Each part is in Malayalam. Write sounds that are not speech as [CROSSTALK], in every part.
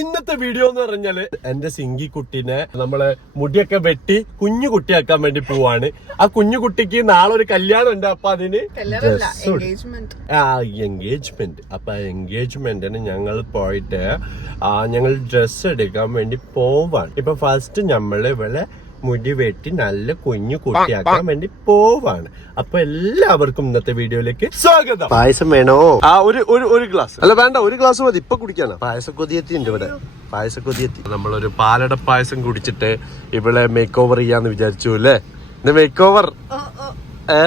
ഇന്നത്തെ വീഡിയോ എന്ന് പറഞ്ഞാൽ എന്റെ സിങ്കി കുട്ടീനെ നമ്മളെ മുടിയൊക്കെ വെട്ടി കുഞ്ഞു കുട്ടിയാക്കാൻ വേണ്ടി പോവാണ്. ആ കുഞ്ഞു കുട്ടിക്ക് നാളെ ഒരു കല്യാണം ഉണ്ട് അപ്പൊ അതിന് ആ എൻഗേജ്മെന്റ് അപ്പൊ എൻഗേജ്മെന്റിന് ഞങ്ങൾ പോയിട്ട് ആ ഞങ്ങൾ ഡ്രസ്സ് എടുക്കാൻ വേണ്ടി പോവാണ്. ഇപ്പൊ ഫസ്റ്റ് നമ്മൾ ഇവിടെ മുടി വെട്ടി നല്ല കുഞ്ഞു കുട്ടിയാക്കാൻ വേണ്ടി പോവാണ്. അപ്പൊ എല്ലാവർക്കും ഇന്നത്തെ വീഡിയോയിലേക്ക് സ്വാഗതം. പായസം വേണോ? ആ ഒരു ഒരു ഒരു ഗ്ലാസ്. അല്ല വേണ്ട ഒരു ഗ്ലാസ് മതി. ഇപ്പൊ കുടിക്കാനാ. പായസ കൊതിയെത്തി ഉണ്ട് ഇവിടെ. പായസ കൊതിയെത്തി. നമ്മളൊരു പാലട പായസം കുടിച്ചിട്ട് ഇവിടെ മേക്ക് ഓവർ ചെയ്യാന്ന് വിചാരിച്ചു അല്ലേ? മേക്ക് ഓവർ ഏ?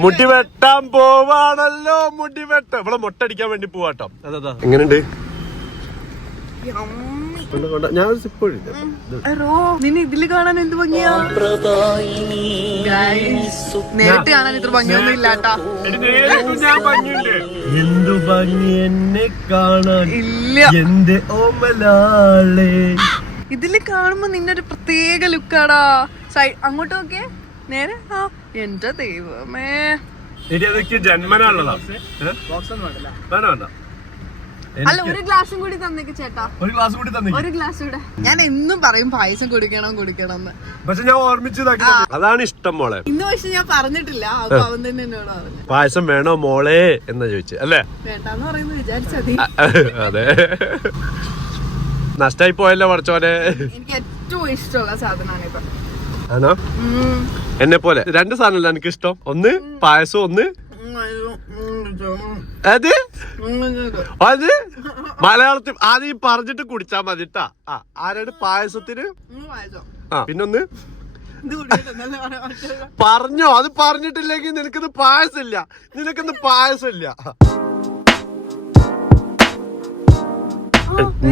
മുടി വെട്ടാൻ പോവാണല്ലോ മുടി വെട്ട ഇവിടെ മുട്ടടിക്കാൻ വേണ്ടി പോവാട്ടോ. അതാ എങ്ങനെയുണ്ട്? സിപ്പ് നിന്നെ ഇതിൽ കാണാൻ എന്ത് ഭംഗിയാ? Guys, നേരിട്ട് കാണാൻ ഇത്ര ഭംഗിയൊന്നും ഇല്ലാട്ടാ എന്തു ഭംഗി എന്നെ കാണാൻ? ഇല്ല. എന്റെ ഓമലാളേ? ഇതിൽ കാണുമ്പോ നിന്നെ ഒരു പ്രത്യേക ലുക്കാടാ. സൈ അങ്ങോട്ട് നോക്കിയേ. നേരെ. ആ എന്റെ ദൈവമേ. ജന്മനാണല്ലോ. വേണ്ട വേണ്ട. അല്ല ഒരു ഗ്ലാസും കൂടി തന്നേക്ക് ചേട്ടാ. ഒരു ഗ്ലാസ് കൂടി തന്നെ ഒരു ഗ്ലാസ് കൂടെ. ഞാൻ എന്നും പറയും പായസം കുടിക്കണം കുടിക്കണം എന്ന് പക്ഷെ ഞാൻ ഓർമ്മിച്ചതാക്കി അതാണ് ഇഷ്ടം മോളെ. ഇന്ന് പക്ഷെ ഞാൻ പറഞ്ഞിട്ടില്ല. അപ്പൊ അവൻ തന്നെ എന്നോട് പറഞ്ഞു. പായസം വേണോ മോളെ എന്ന് ചോദിച്ചു അല്ലേ? വേണ്ടാന്ന് പറയുന്നത് വിചാരിച്ചതി. അതെ. നഷ്ടായി പോയല്ലോ പഠിച്ചോനെ എനിക്ക് ഏറ്റവും ഇഷ്ടമുള്ള സാധനമാണ് ഇപ്പൊ. ആണോ? എന്നെ പോലെ രണ്ട് സാധനമല്ല എനിക്ക് ഇഷ്ടം ഒന്ന് പായസം ഒന്ന് അത്. അത്? മലയാളത്തിൽ ആദ്യം പറഞ്ഞിട്ട് കുടിച്ചാ മതി ആ ആരാണ് പായസത്തിന്? ആ പിന്നൊന്ന്. പറഞ്ഞോ അത് പറഞ്ഞിട്ടില്ലെങ്കിൽ നിനക്കിത് പായസമില്ല. നിനക്കിന്ന് പായസമില്ല.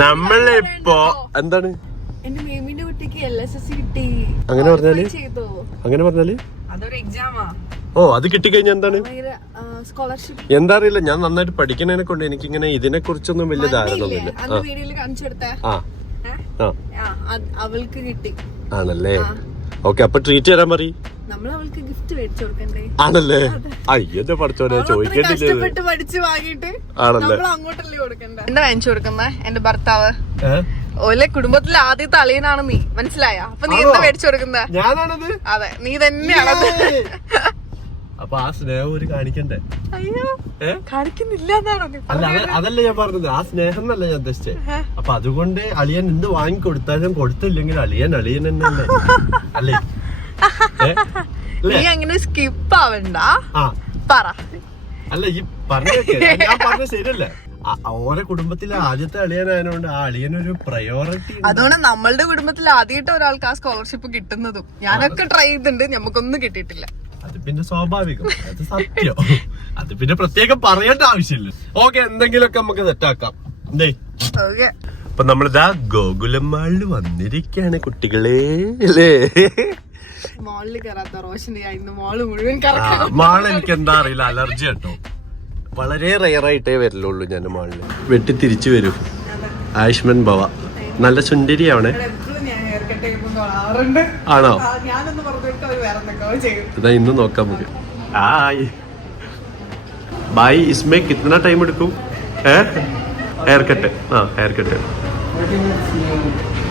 നമ്മളിപ്പോ എന്താണ്? അങ്ങനെ പറഞ്ഞാൽ? അങ്ങനെ പറഞ്ഞാൽ? അതൊരു എക്സാമാ ഓ അത് കിട്ടിക്കഴിഞ്ഞാ എന്താണ്? സ്കോളർഷിപ്പ് എന്താ അറിയില്ല ഞാൻ നന്നായിട്ട് പഠിക്കണേനെ കൊണ്ട് എനിക്ക് ഇങ്ങനെ ഇതിനെ കുറിച്ചൊന്നും വലിയ ധാരണയൊന്നുമില്ല. ആ. അവൾക്ക് കിട്ടി. ആണല്ലേ? ഓക്കെ അപ്പൊ ട്രീറ്റ് തരാൻ പറയും. നമ്മൾ അവൾക്ക് ഗിഫ്റ്റ് മേടിച്ചു കൊടുക്കണ്ടേ? ആണല്ലേ? അയ്യോ പഠിച്ചോനെ ചോദിക്കേണ്ടില്ലേ കഷ്ടപ്പെട്ട് പഠിച്ചു വാങ്ങിയിട്ട് ആണല്ലേ? നമ്മൾ അങ്ങോട്ടല്ലേ കൊടുക്കണ്ടേ? എന്താ വാങ്ങിച്ചു കൊടുക്കുന്നേ? എന്റെ ഭർത്താവ്. ഓലെ കുടുംബത്തിലെ ആദ്യത്തെ അളിയനാണ് നീ. മനസ്സിലായ? അപ്പൊ നീ എന്താ മേടിച്ചു കൊടുക്കുന്നത് അതെ നീ തന്നെയാണത്. അപ്പൊ ആ സ്നേഹം ഒരു കാണിക്കണ്ടേ? അയ്യോ? കാണിക്കുന്നില്ല അല്ല അതല്ല ഞാൻ പറഞ്ഞത്. ആ സ്നേഹം എന്നല്ല ഞാൻ ഉദ്ദേശിച്ചത് അപ്പൊ അതുകൊണ്ട് അളിയൻ എന്ത് വാങ്ങിക്കൊടുത്താലും കൊടുത്തില്ലെങ്കിൽ അളിയൻ അളിയൻ തന്നെ അല്ലേ? നീ അങ്ങനെ സ്കിപ്പ് ആവണ്ട പറ. അല്ല ഈ പറഞ്ഞൊക്കെ ഞാൻ പറഞ്ഞ ശരിയല്ലേ? ഓരോ കുടുംബത്തിലെ ആദ്യത്തെ അളിയനായതുകൊണ്ട് ആ അളിയനൊരു പ്രയോറിറ്റി അതുകൊണ്ട് നമ്മളുടെ കുടുംബത്തിൽ ആദ്യമായിട്ട് ഒരാൾക്ക് ആ സ്കോളർഷിപ്പ് കിട്ടുന്നതും. ഞാനൊക്കെ ട്രൈ ചെയ്തിട്ടുണ്ട് നമുക്കൊന്നും കിട്ടിയിട്ടില്ല. അത് പിന്നെ സ്വാഭാവികം. അത് സത്യം. അത് പിന്നെ പ്രത്യേകം പറയേണ്ട ആവശ്യമില്ല. ഓക്കെ എന്തെങ്കിലുമൊക്കെ നമുക്ക് സെറ്റാക്കാം. എന്തേ ഓക്കെ. അപ്പൊ നമ്മളിതാ ഗോകുലം മാളിൽ വന്നിരിക്കാണ് കുട്ടികളെ അല്ലേ? മോളിൽ കയറാത്ത മോൾ മുഴുവൻ മാൾ എനിക്ക് എന്താ അറിയില്ല അലർജി കേട്ടോ. വളരെ റെയർ ആയിട്ടേ വരലുള്ളൂ ഞാൻ മാളിൽ. വെട്ടി തിരിച്ചു വരും. ആയുഷ്മൻ ഭവ. നല്ല സുന്ദരിയാവണേ. ആണോ? ഇതാ ഇന്ന് നോക്കാൻ നമുക്ക് ഹായ് ബായ് ഇസ്മേ കിतना ടൈം എടുക്കും. ഏ? ഹെയർ കട്ട് ആ hair cut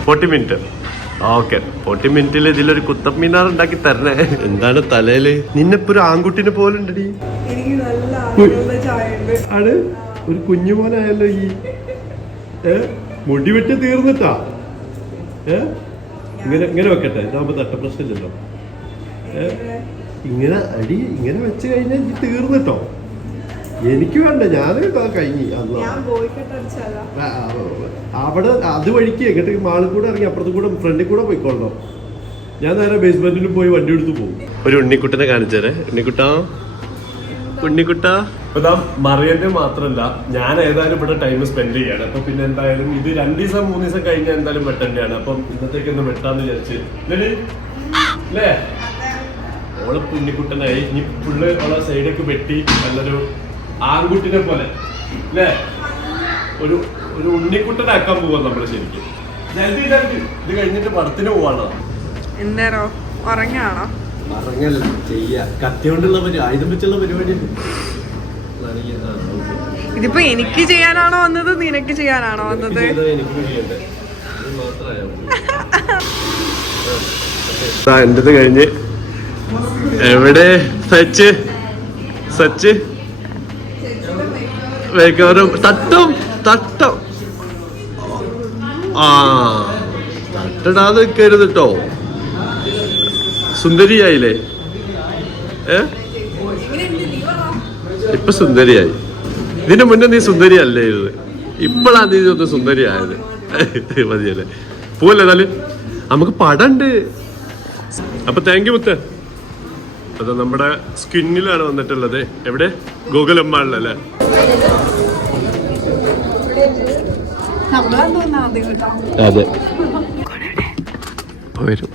forty minute okay forty മിനിറ്റിൽ ഇതിലൊരു കുത്തബ് മീനാർ ഉണ്ടാക്കി തരണേ. എന്താണ് തലയിൽ? നിന്നെപ്പോ ഒരു ആൺകുട്ടിനെ പോലെ ഉണ്ടടി. ആണ്? ഒരു കുഞ്ഞു പോലെ ആയല്ലോ ഈ. മുടി വെട്ടി തീർന്നിട്ടാ. ഏ? ഇങ്ങനെ ഇങ്ങനെ വെക്കട്ടെ. ഇതാകുമ്പോൾ തട്ട പ്രശ്നമില്ലല്ലോ. ഇങ്ങനെ അടി ഇങ്ങനെ വെച്ച് കഴിഞ്ഞാൽ ഇത് തീർന്നിട്ടോ എനിക്ക് വേണ്ട. ഞാൻ കഴിഞ്ഞു അവിടെ അത് വഴിക്ക് എങ്ങോട്ട് മാളിൽ കൂടെ ഇറങ്ങി അപ്പുറത്ത് കൂടെ ഫ്രണ്ടിൽ കൂടെ പോയിക്കോളോ ഞാൻ നേരെ ബേസ്മെന്റിൽ പോയി വണ്ടി എടുത്ത് പോകും. ഒരു ഉണ്ണിക്കുട്ടനെ കാണിച്ചേരെ. ഉണ്ണിക്കുട്ടാ. ഉണ്ണിക്കുട്ട. മറിയന്റെ മാത്രല്ല ഞാൻ ഏതായാലും ഇവിടെ ടൈം സ്പെൻഡ് ചെയ്യാണ്. അപ്പൊ പിന്നെ എന്തായാലും ഇത് രണ്ടു ദിവസം മൂന്ന് ദിവസം കഴിഞ്ഞാൽ എന്തായാലും വെട്ടേണ്ടതാണ്. അപ്പം ഇന്നത്തേക്ക് ഒന്ന് വെട്ടാന്ന് വിചാരിച്ച്? അല്ലേ ഓൾ പുണ്ണിക്കുട്ടനായി ഇനി പുള്ളി ഓളെ സൈഡൊക്കെ വെട്ടി നല്ലൊരു ആൺകുട്ടിനെ പോലെ. അല്ലേ ഒരു ഒരു ഉണ്ണിക്കുട്ടനാക്കാൻ പോവാ നമ്മൾ ശരിക്കും. ഇത് കഴിഞ്ഞിട്ട് പടത്തിന് പോവാണോ? എന്തേരോ? ഉറങ്ങാണോ പറഞ്ഞല്ല ചെയ്യാ. കത്തി കൊണ്ടുള്ള പരി ആയുധം വെച്ചുള്ള പരിപാടി ഇതിപ്പോ എനിക്ക് ചെയ്യാനാണോ വന്നത്? നിനക്ക് ചെയ്യാനാണോ വന്നത്? എന്റത് കഴിഞ്ഞ്. എവിടെ? സച്ച്? സച്ച്? വേഗം തട്ടും തട്ടം. ആ തട്ടിടാതെ നിൽക്കരുത് കേട്ടോ സുന്ദരിയായില്ലേ? ഏ? ഇപ്പൊ സുന്ദരിയായി. ഇതിന്റെ മുന്നേ നീ സുന്ദരിയല്ലേ ഇത്? ഇപ്പോഴാ നീ ഒന്ന് സുന്ദരിയായത്. [LAUGHS] മതിയല്ലേ? പോവല്ലേ എന്നാൽ? നമുക്ക് പടണ്ട്. അപ്പൊ താങ്ക് യു മുത്ത്. അത് നമ്മുടെ സ്കിന്നിലാണ് വന്നിട്ടുള്ളത്. എവിടെ? ഗോകുലമ്മാളിലല്ലേ? അതെ. വരും.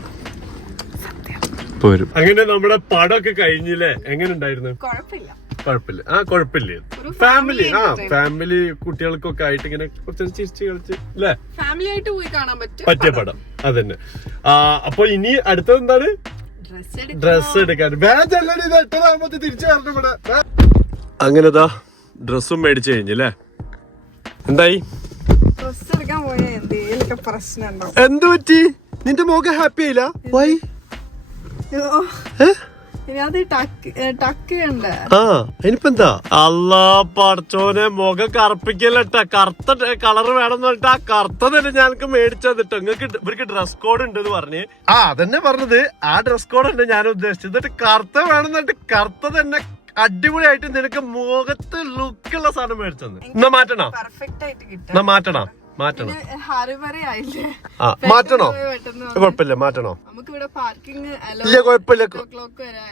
വരും അങ്ങനെ നമ്മുടെ പടമൊക്കെ കഴിഞ്ഞില്ലേ? എങ്ങനെ ഉണ്ടായിരുന്നു കുഴപ്പമില്ല. കുഴപ്പമില്ല. ആ കുഴപ്പമില്ല? ഒരു ഫാമിലി ആ ഫാമിലി കുട്ടികൾക്കൊക്കെ ആയിട്ട് ഇങ്ങനെ കുറച്ച് ചിരിച്ച് കളിച്ച് അല്ലേ ഫാമിലി ആയിട്ട് പോയി കാണാൻ പറ്റും. പറ്റിയ പടം. അതന്നെ. ആ അപ്പൊ ഇനി അടുത്തത് എന്താണ്? ഡ്രസ് എടുക്കാൻ. ബാച്ച് അല്ലെങ്കിൽ ഇത്. എട്ടരാകുമ്പോ തിരിച്ചു വരണം ഇവിടെ. അങ്ങനെതാ ഡ്രസ്സും മേടിച്ചു കഴിഞ്ഞല്ലേ എന്തായി? ഡ്രസ് എടുക്കാൻ പോയ എന്തെങ്കിലും പ്രശ്നം എന്ത് പറ്റി? നിന്റെ മോക്ക് ഹാപ്പി ആയില്ല? വൈ ആ ഇനിയിപ്പോ എന്താ അല്ലാ പടച്ചോനെ മുഖം കറുപ്പിക്കല്ലട്ട കറുത്ത കളർ വേണമെന്ന് പറഞ്ഞിട്ട് ആ കറുത്ത തന്നെ ഞങ്ങൾക്ക് മേടിച്ചത് നിങ്ങൾക്ക് ഇവർക്ക് ഡ്രസ് കോഡ് ഉണ്ട് എന്ന് പറഞ്ഞ്. ആ അതന്നെ പറഞ്ഞത്. ആ ഡ്രസ് കോഡ് ഉണ്ട് ഞാൻ ഉദ്ദേശിച്ചത്. എന്നിട്ട് കറുത്ത വേണമെന്ന് പറഞ്ഞിട്ട് കറുത്ത തന്നെ അടിപൊളിയായിട്ട് നിനക്ക് മുഖത്ത് ലുക്കുള്ള സാധനം മേടിച്ചത് എന്നാ മാറ്റണോ? പെർഫെക്റ്റ് ആയിട്ട് കിട്ടും. എന്നാ മാറ്റണോ? മാറ്റണം. ആ മാറ്റണോ? കുഴപ്പമില്ല മാറ്റണോ? ഇല്ല കുഴപ്പമില്ല.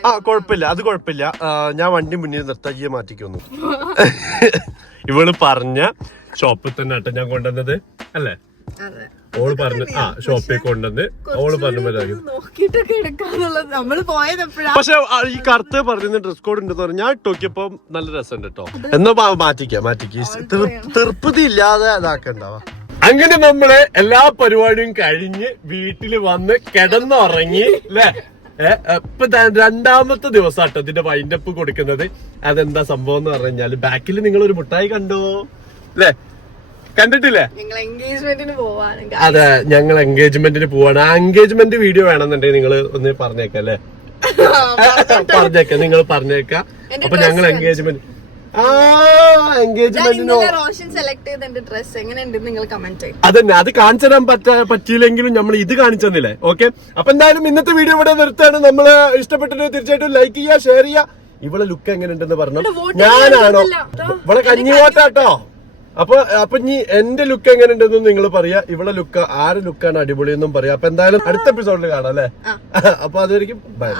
ആ കുഴപ്പമില്ല അത് കുഴപ്പമില്ല. ഞാൻ വണ്ടി മുന്നിൽ നിർത്താക്കിയെ മാറ്റിക്കൊന്നു. [LAUGHS] ഇവൾ പറഞ്ഞ ഷോപ്പിൽ തന്നെ ആട്ടെ ഞാൻ കൊണ്ടുവന്നത് അല്ലേ? ഓൾ പറഞ്ഞു ആ ഷോപ്പിൽ കൊണ്ടുവന്ന് ഓൾ പറഞ്ഞു പക്ഷെ ഈ കറുത്ത് പറഞ്ഞ ഡ്രസ് കോഡ് ഉണ്ടെന്ന് പറഞ്ഞു ഞാൻ ഇട്ടോക്കിയപ്പോ നല്ല രസമുണ്ട് കേട്ടോ എന്നാ മാറ്റിക്ക മാറ്റിക്കാം. മാറ്റിക്കാം തൃപ്തി ഇല്ലാതെ ഇതാക്കണ്ടാവാ അങ്ങനെ നമ്മൾ എല്ലാ പരിപാടിയും കഴിഞ്ഞ് വീട്ടിൽ വന്ന് കിടന്നുറങ്ങി അല്ലേ ഇപ്പൊ രണ്ടാമത്തെ ദിവസം ആട്ടോ ഇതിന്റെ വൈൻഡപ്പ് കൊടുക്കുന്നത്. അതെന്താ സംഭവം എന്ന് പറഞ്ഞാൽ ബാക്കിൽ നിങ്ങൾ ഒരു മുട്ടായി കണ്ടോ? അല്ലേ കണ്ടിട്ടില്ലേ? അതെ ഞങ്ങൾ എൻഗേജ്മെന്റിന് പോവാണ്. ആ എൻഗേജ്മെന്റ് വീഡിയോ വേണമെന്നുണ്ടെങ്കിൽ നിങ്ങൾ ഒന്ന് പറഞ്ഞേക്കാം അല്ലേ പറഞ്ഞേക്കാം നിങ്ങൾ പറഞ്ഞേക്കാം. അപ്പൊ ഞങ്ങൾ എൻഗേജ്മെന്റ് റോഷൻ സെലക്ട് ചെയ്ത എന്റെ ഡ്രസ് എങ്ങനെയുണ്ട് നിങ്ങൾ കമന്റ് ചെയ്യും. അതന്നെ അത് കാണിച്ചു തരാൻ പറ്റ പറ്റിയില്ലെങ്കിലും നമ്മൾ ഇത് കാണിച്ചു തന്നില്ലേ? ഓക്കെ അപ്പൊ എന്തായാലും ഇന്നത്തെ വീഡിയോ ഇവിടെ നിർത്തുകയാണ്. നമ്മൾ ഇഷ്ടപ്പെട്ടിട്ട് തീർച്ചയായിട്ടും ലൈക്ക് ചെയ്യുക ഷെയർ ചെയ്യുക. ഇവളെ ലുക്ക് എങ്ങനെയുണ്ടെന്ന് പറഞ്ഞു. ഇവിടെ ഞാനാണോ? ഇവളെ കഞ്ഞിവാട്ടാട്ടോ അപ്പൊ അപ്പൊ ഇനി എന്റെ ലുക്ക് എങ്ങനെയുണ്ടെന്നും നിങ്ങൾ പറയാ. ഇവളെ ലുക്ക് ആരെ ലുക്കാണ് അടിപൊളിയെന്നും പറയാ. അപ്പൊ എന്തായാലും അടുത്ത എപ്പിസോഡിൽ കാണാം അല്ലെ? [LAUGHS] അപ്പൊ അതുവരെയും ബൈ.